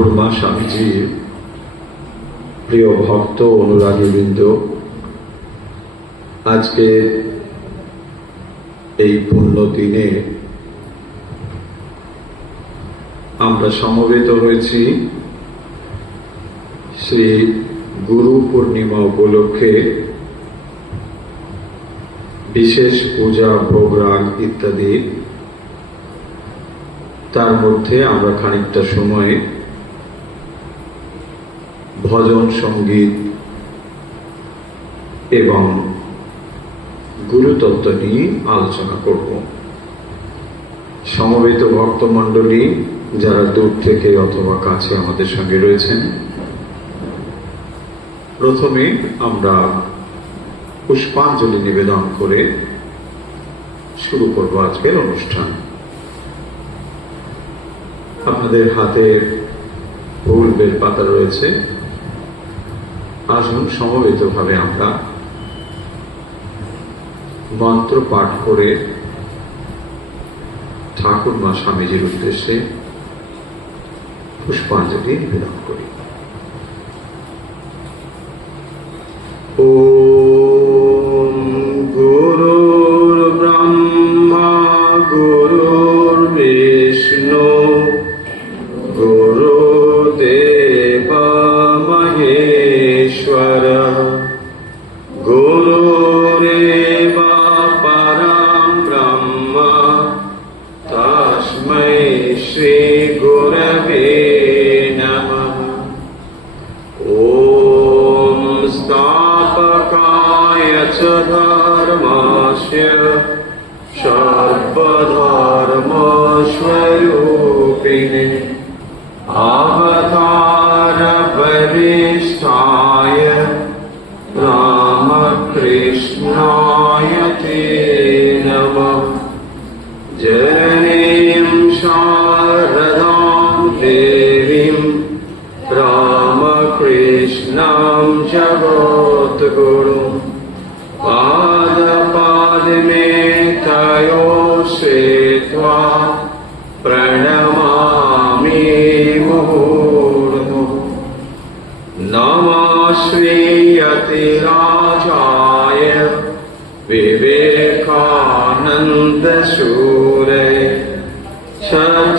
ঠাকুরমা স্বামীজির প্রিয় ভক্ত অনুরাগীবৃন্দ, আজকে এই পূর্ণ দিনে আমরা সমবেত হয়েছি শ্রী গুরু পূর্ণিমা উপলক্ষে বিশেষ পূজা প্রোগ্রাম ইত্যাদি। তার মধ্যে আমরা খানিকটা সময় ভজন, সংগীত এবং গুরুতত্ত্ব নিয়ে আলোচনা করব। সমবেত ভক্তমণ্ডলী, যারা দূর থেকে অথবা কাছে আমাদের সঙ্গে রয়েছেন, প্রথমে আমরা পুষ্পাঞ্জলি নিবেদন করে শুরু করব আজকের অনুষ্ঠান। আপনাদের হাতে ফুল বেল পাতা রয়েছে। আসুন সমবেতভাবে আমরা মন্ত্র পাঠ করে ঠাকুর মা স্বামীজির উদ্দেশ্যে পুষ্পাঞ্জলি নিবেদন করি। ॐ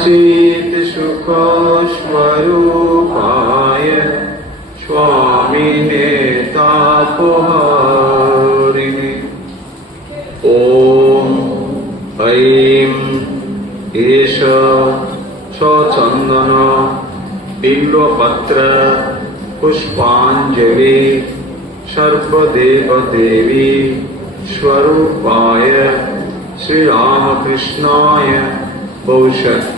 चित सुखस्वरूपाय स्वामिने तापहारिणे ॐ ऐं एष स्वचन्दन बिल्वपत्र पुष्पाञ्जलि सर्वदेवदेवी स्वरूपाय श्रीरामकृष्णाय बहुशत्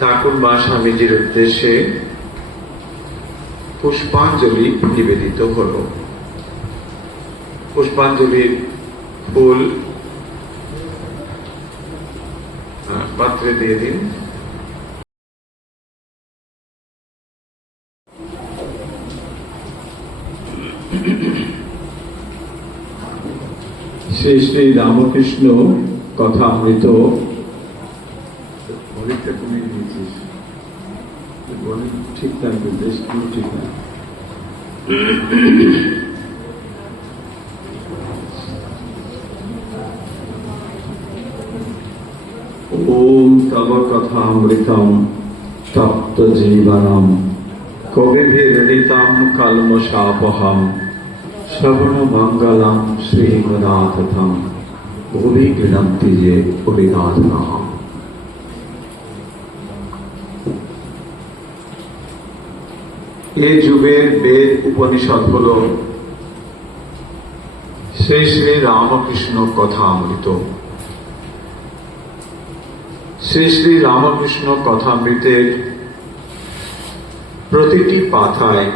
ঠাকুর মা স্বামীজির উদ্দেশ্যে পুষ্পাঞ্জলি নিবেদিত হল। পুষ্পাঞ্জলির ফুল পাত্রে দিয়ে দিন। শ্রী শ্রী রামকৃষ্ণ কথা অমৃত ठीक है ओम तव कथाम तप्त जीवनम कलम शापहम श्रवण मंगलम श्रीमदाथम भूमि विनंती ये उदाधनाम এই যুগের বেদ উপনিষদ হল, শ্রী শ্রী রামকৃষ্ণ কথা অমৃত শ্রী শ্রী রামকৃষ্ণ কথা কথামৃতের প্রতিটি পাতায়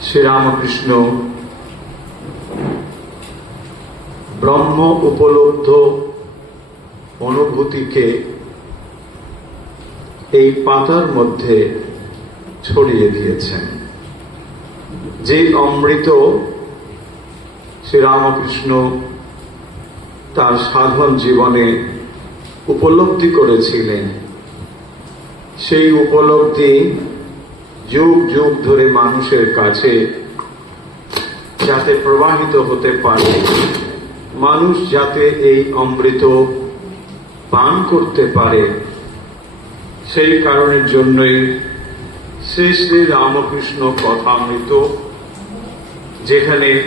শ্রীরামকৃষ্ণ ব্রহ্ম উপলব্ধ অনুভূতিকে এই পাতার মধ্যে ছড়িয়ে দিয়েছেন। যে অমৃত শ্রীরামকৃষ্ণ তার সাধন জীবনে উপলব্ধি করেছিলেন, সেই উপলব্ধি যুগ যুগ ধরে মানুষের কাছে যাতে প্রবাহিত হতে পারে। মানুষ যাতে এই অমৃত পান করতে পারে, সেই কারণের জন্যই শ্রী শ্রী রামকৃষ্ণ কথামৃত, যেখানে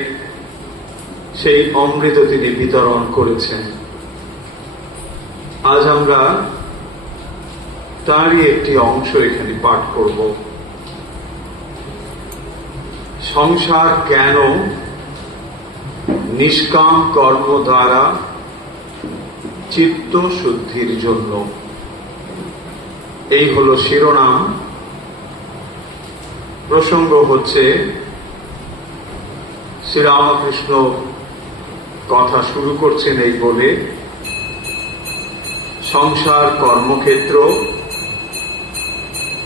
সেই অমৃত তিনি বিতরণ করেছেন। আজ আমরা তারই একটি অংশ এখানে পাঠ করব। সংসার কেন নিষ্কাম কর্ম দ্বারা চিত্ত শুদ্ধির জন্য? এই হলো শিরোনাম। প্রসঙ্গ হচ্ছে শ্রীরামকৃষ্ণ কথা শুরু করছেন এই বলে, সংসার কর্মক্ষেত্র,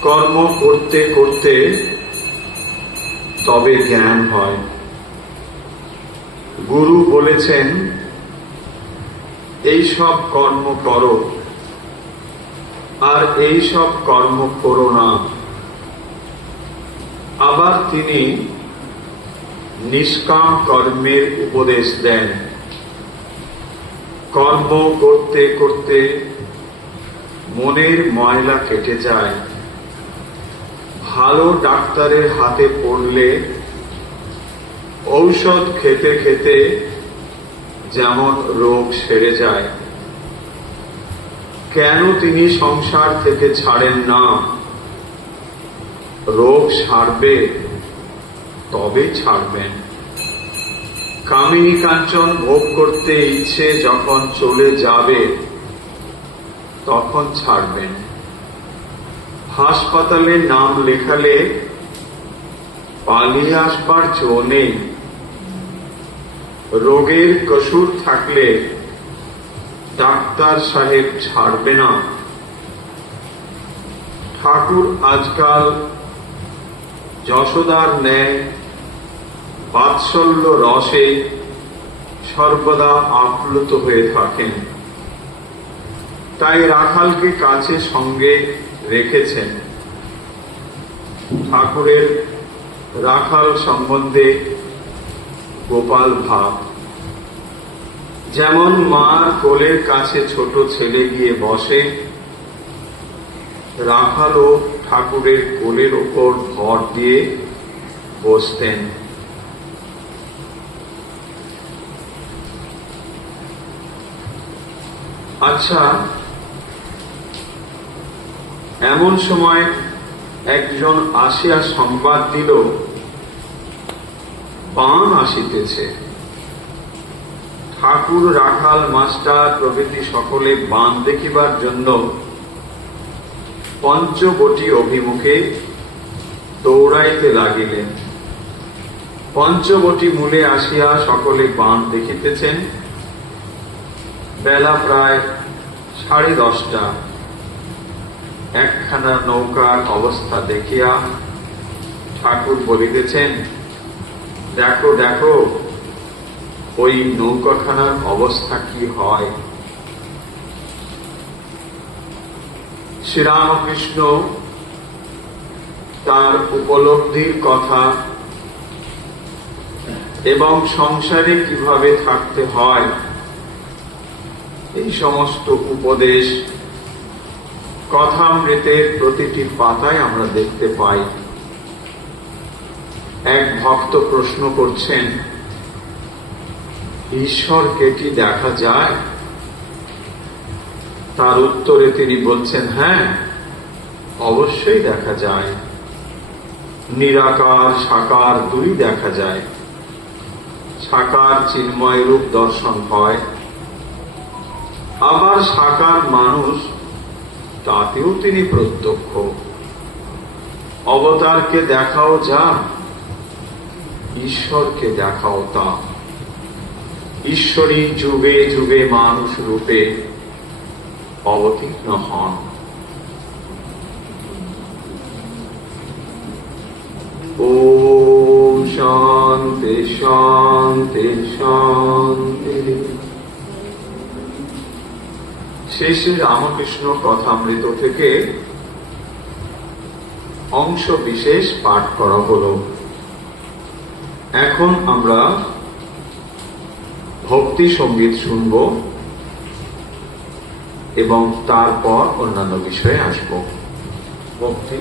কর্ম করতে করতে তবে জ্ঞান হয়। গুরু বলেছেন, এই সব কর্ম করো, আর এই সব কর্ম করো না। আবার তিনি নিষ্কাম কর্মের উপদেশ দেন। কর্ম করতে করতে মনের ময়লা কেটে যায়। ভালো ডাক্তারের হাতে পড়লে ঔষধ খেতে খেতে যেমন রোগ সেরে যায়। কেন তিনি সংসার থেকে ছাড়েন না? রোগ সারবে, তবে ছাড়বেন। কামিনী কাঞ্চন ভোগ করতে ইচ্ছে যখন চলে যাবে, তখন ছাড়বেন। হাসপাতালে নাম লেখালে পালিয়ে আসবার জো নেই। রোগের কসুর থাকলে ডাক্তার সাহেব ছাড়বে না। ঠাকুর আজকাল যশোদার ন্যায় বাৎসল্য রসে সর্বদা আপ্লুত হয়ে থাকেন। তাই রাখালকে কাছে সঙ্গে রেখেছেন। ঠাকুরের রাখাল সম্বন্ধে গোপাল ভাব যেমন মার কোলের কাছে ছোট ছেলে গিয়ে বসে, রাখালও ঠাকুরের কোলের ওপর ভর দিয়ে বসতেন। আচ্ছা এমন সময় একজন আসিয়া সংবাদ দিল পান আসিতেছে। ঠাকুর রাখাল, মাস্টার প্রভৃতি সকলে বান দেখিবার জন্য পঞ্চবটি অভিমুখে দৌড়াইতে লাগিলেন। পঞ্চবটি মূলে আসিয়া সকলে বান দেখিতেছেন। বেলা প্রায় সাড়ে দশটা। একখানা নৌকার অবস্থা দেখিয়া ঠাকুর বলিতেছেন, দেখো দেখো, ওই নৌকাখানার অবস্থা কি হয়? শ্রীরামকৃষ্ণ তার উপলব্ধির কথা এবং সংসারে কীভাবে থাকতে হয়, এই সমস্ত উপদেশ কথামৃতের প্রতিটি পাতায় আমরা দেখতে পাই। এক ভক্ত প্রশ্ন করছেন, ঈশ্বরকে কি দেখা যায়? তার উত্তরে তিনি বলছেন হ্যাঁ অবশ্যই দেখা যায়। নিরাকার, সাকার দুই দেখা যায়। সাকার চিন্ময় রূপ দর্শন হয়। আবার সাকার মানুষ, তাতেও তিনি প্রত্যক্ষ। অবতারকে দেখাও যা, ঈশ্বরকে দেখাও তা। ঈশ্বরী যুগে যুগে মানুষ রূপে অবতীর্ণ হন ওম শান্তি শান্তি শান্তি শ্রী শ্রী রামকৃষ্ণ কথামৃত থেকে অংশ বিশেষ পাঠ করা হলো। এখন আমরা ভক্তি সংগীত শুনব। এবং তারপর অন্যান্য বিষয়ে আসব। ভক্তি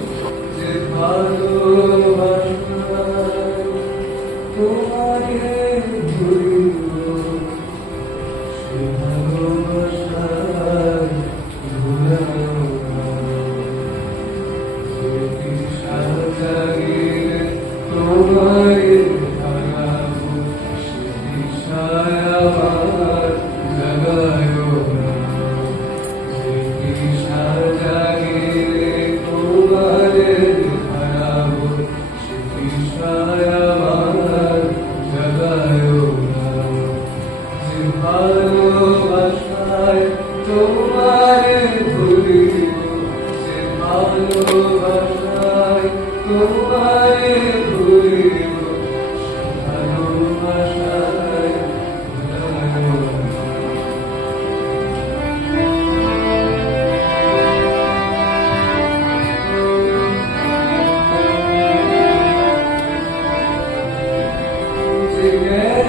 ভালোবাসায় তোমার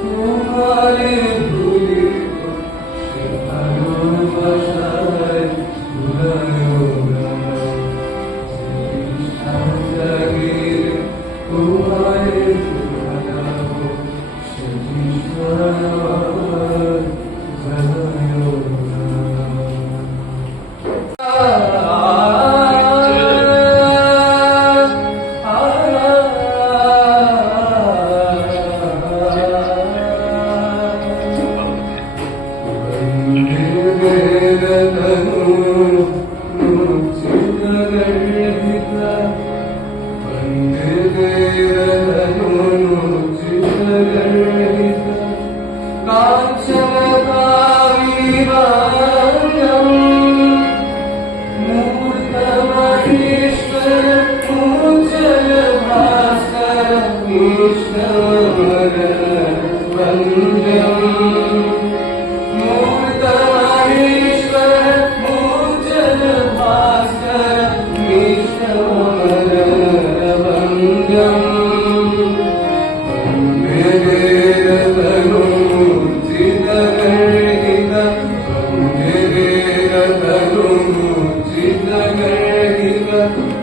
তোমারে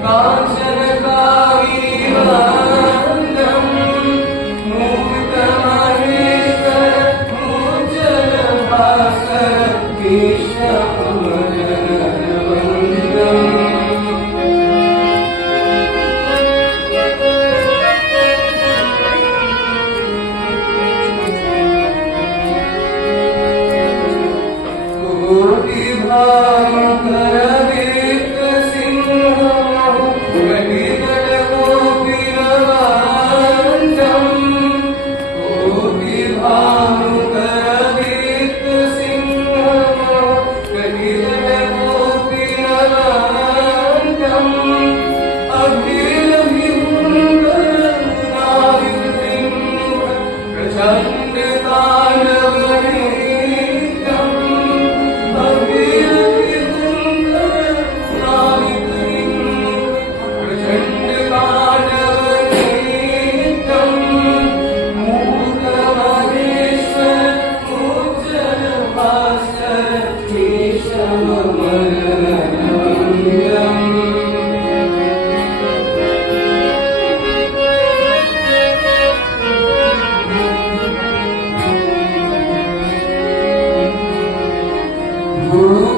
Oh. Música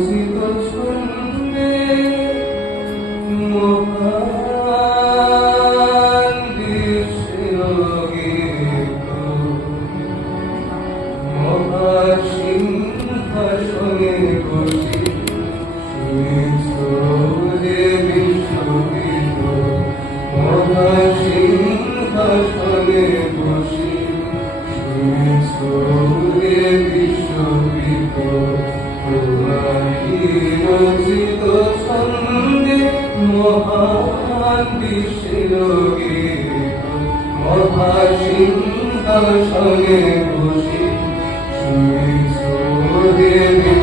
see. বিশ্বগীত মহাসিংহাসনে বসে শুনেছে বিশ্বগীত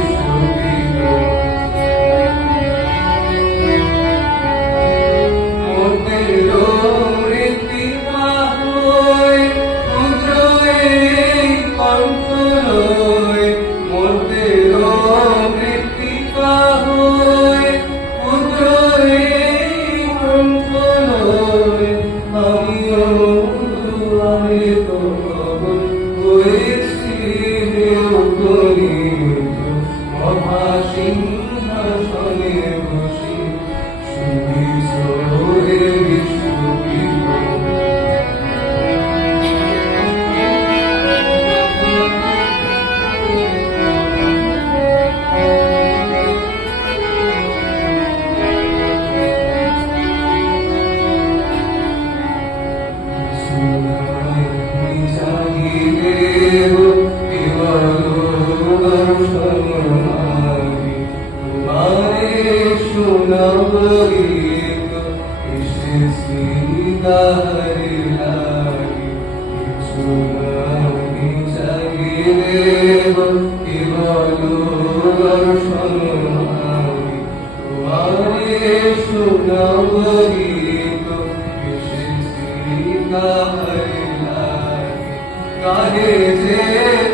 কাহে যে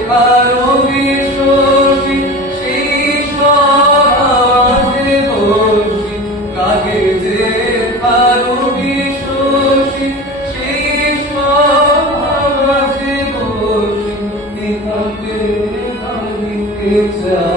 কারও বিশ্বসী সেই সমাজে দোষী কাহে যে কারও বিশ্বসী সেই দোষী দিগন্তে ধামিতে চায় এই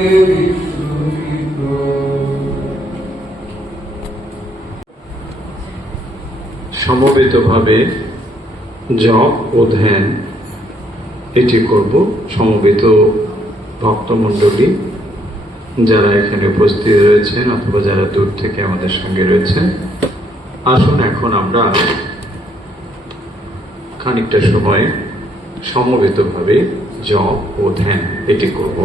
সমবেতভাবে জপ ও ধ্যান, এটি করব সমবেত ভক্তমণ্ডলী যারা এখানে উপস্থিত রয়েছেন অথবা যারা দূর থেকে আমাদের সঙ্গে রয়েছেন। আসুন এখন আমরা খানিকটা সময় সমবেতভাবে জপ ও ধ্যান এটি করব।